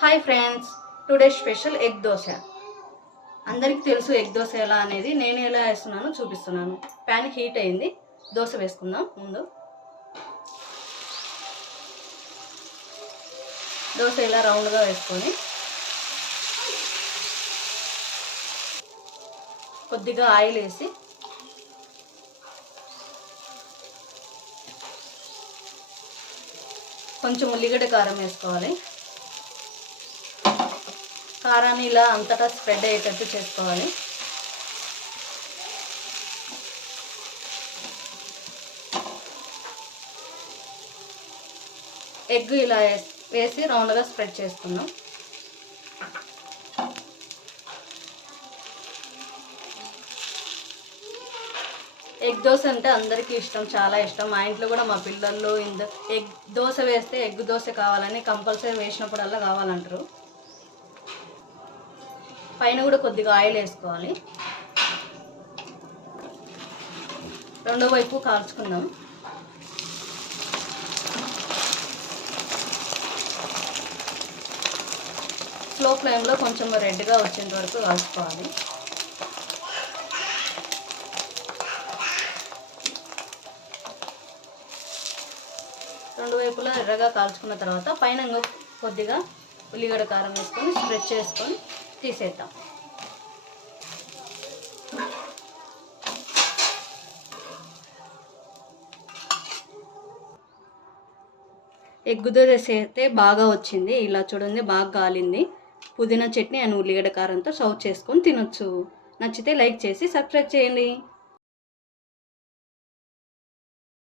Hi friends, today special egg dosa. అందరికీ తెలుసు egg dosa ఎలా అనేది. నేను ఎలా వేస్తున్నానో చూపిస్తున్నాను. ప్యాన్ హీట్ అయింది, దోశ వేసుకుందాం. ముందు దోశ ఇలా రౌండ్గా వేసుకొని కొద్దిగా ఆయిల్ వేసి కొంచెం ఉల్లిగడ్డ కారం వేసుకోవాలి. కారాన్ని ఇలా అంతటా స్ప్రెడ్ అయ్యేటట్టు చేసుకోవాలి. ఎగ్ ఇలా వేసి రౌండ్గా స్ప్రెడ్ చేసుకుందాం. ఎగ్ దోశ అంటే అందరికీ ఇష్టం, చాలా ఇష్టం. మా ఇంట్లో కూడా మా పిల్లలు ఎగ్ దోశ వేస్తే ఎగ్ దోశ కావాలని కంపల్సరీ వేసినప్పుడల్లా కావాలంటారు. పైన కూడా కొద్దిగా ఆయిల్ వేసుకోవాలి. రెండో వైపు కాల్చుకుందాం. స్లో ఫ్లేమ్లో కొంచెం రెడ్గా వచ్చేంత వరకు కాల్చుకోవాలి. రెండు వైపులా ఎర్రగా కాల్చుకున్న తర్వాత పైన కొద్దిగా ఉల్లిగడ్డ కారం వేసుకొని స్ప్రెడ్ చేసుకొని తీసేద్దాం. ఎగ్ దోశ అయితే బాగా వచ్చింది. ఇలా చూడండి, బాగా కాలింది. పుదీనా చట్నీ అండ్ ఉల్లిగడ్డ కారంతో సర్వ్ చేసుకొని తినొచ్చు. నచ్చితే లైక్ చేసి సబ్స్క్రైబ్ చేయండి.